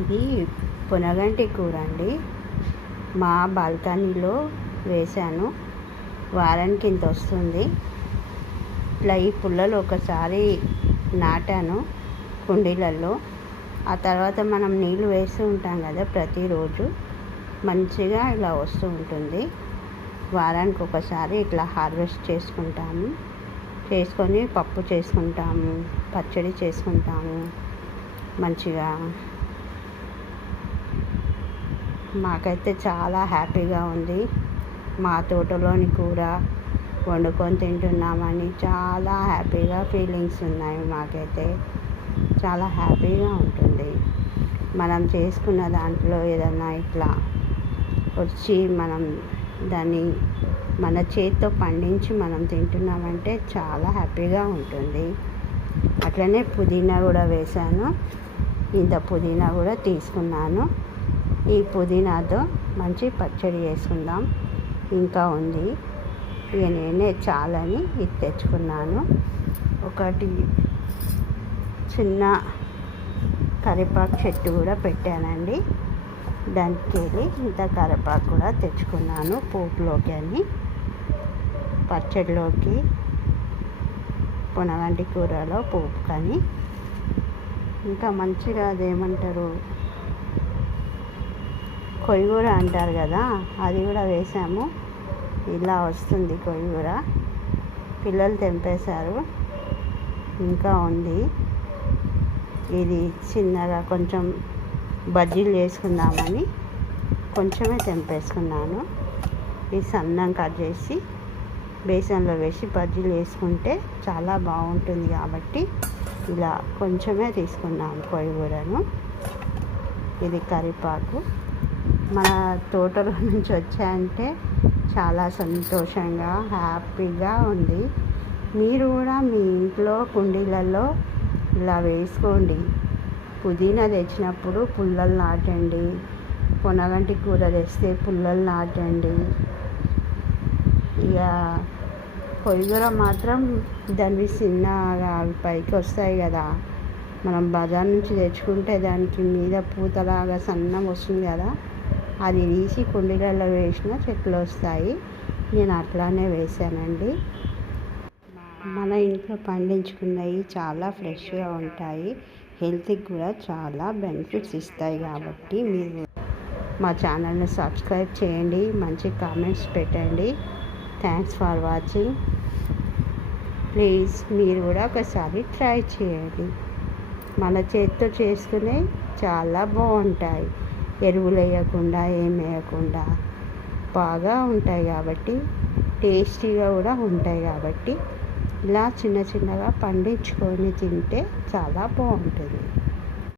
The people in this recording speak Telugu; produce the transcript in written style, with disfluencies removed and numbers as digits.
ఇది పొనగంటి కూర అండి. మా బాల్కనీలో వేశాను. వారానికి ఇంత వస్తుంది. ఇట్లా ఈ పుల్లలు ఒకసారి నాటాను కుండీలలో. ఆ తర్వాత మనం నీళ్ళు వేస్తూ ఉంటాం కదా ప్రతిరోజు, మంచిగా ఇలా వస్తూ ఉంటుంది. వారానికి ఒకసారి ఇట్లా హార్వెస్ట్ చేసుకొని పప్పు చేసుకుంటాము, పచ్చడి చేసుకుంటాము. మంచిగా మాకైతే చాలా హ్యాపీగా ఉంది. మా తోటలోని కూర వండుకొని తింటున్నామని చాలా హ్యాపీగా ఫీలింగ్స్ ఉన్నాయి. మాకైతే చాలా హ్యాపీగా ఉంటుంది. మనం చేసుకున్న దాంట్లో ఏదన్నా ఇట్లా వచ్చి మనం దాన్ని మన చేతితో పండించి మనం తింటున్నామంటే చాలా హ్యాపీగా ఉంటుంది. అట్లనే పుదీనా కూడా వేశాను. ఇంత పుదీనా కూడా తీసుకున్నాను. ఈ పుదీనాతో మంచి పచ్చడి చేసుకుందాం. ఇంకా ఉంది, ఇక నేనే చాలని ఇది తెచ్చుకున్నాను. ఒకటి చిన్న కరివేపాకు చెట్టు కూడా పెట్టానండి. దానికి వెళ్ళి ఇంత కరివేపాకు కూడా తెచ్చుకున్నాను పోపులోకి అని, పచ్చడిలోకి, పొనగంటి కూరలో పోపు కానీ. ఇంకా మంచిగా అదేమంటారు, కొయ్యూర అంటారు కదా, అది కూడా వేసాము. ఇలా వస్తుంది కొయ్యూర. పిల్లలు తెంపేశారు, ఇంకా ఉంది. ఇది చిన్నగా కొంచెం బజ్జీలు చేసుకుందామని కొంచెమే తెంపేసుకున్నాను. ఇది సన్నం కట్ చేసి బేసన్లో వేసి బజ్జీలు వేసుకుంటే చాలా బాగుంటుంది కాబట్టి ఇలా కొంచెమే తీసుకున్నాను కొయ్యూరను. ఇది కరివేపాకు. మన తోటలో నుంచి వచ్చాయంటే చాలా సంతోషంగా హ్యాపీగా ఉంది. మీరు కూడా మీ ఇంట్లో కుండీలలో ఇలా వేసుకోండి. పుదీనా తెచ్చినప్పుడు పుల్లలు నాటండి. పొనగంటి కూర తెస్తే పుల్లలు నాటండి. ఇక కొయ్యూర మాత్రం దాన్ని చిన్నగా పైకి వస్తాయి కదా, మనం బజార్ నుంచి తెచ్చుకుంటే దానికి మీద పూతలాగా సన్నం వస్తుంది కదా, అది తీసి కుండీలలో వేసిన చెట్లు వస్తాయి. నేను అట్లానే వేసానండి. మన ఇంట్లో పండించుకున్నవి చాలా ఫ్రెష్గా ఉంటాయి. హెల్త్కి కూడా చాలా బెనిఫిట్స్ ఇస్తాయి. కాబట్టి మీరు మా ఛానల్ని సబ్స్క్రైబ్ చేయండి, మంచి కామెంట్స్ పెట్టండి. Thanks for watching. ప్లీజ్ మీరు కూడా ఒకసారి ట్రై చేయండి. మన చేతితో చేసుకునే చాలా బాగుంటాయి. ఎరువులు వేయకుండా ఏం వేయకుండా బాగా ఉంటాయి కాబట్టి, టేస్టీగా కూడా ఉంటాయి కాబట్టి ఇలా చిన్న చిన్నగా పండించుకొని తింటే చాలా బాగుంటుంది.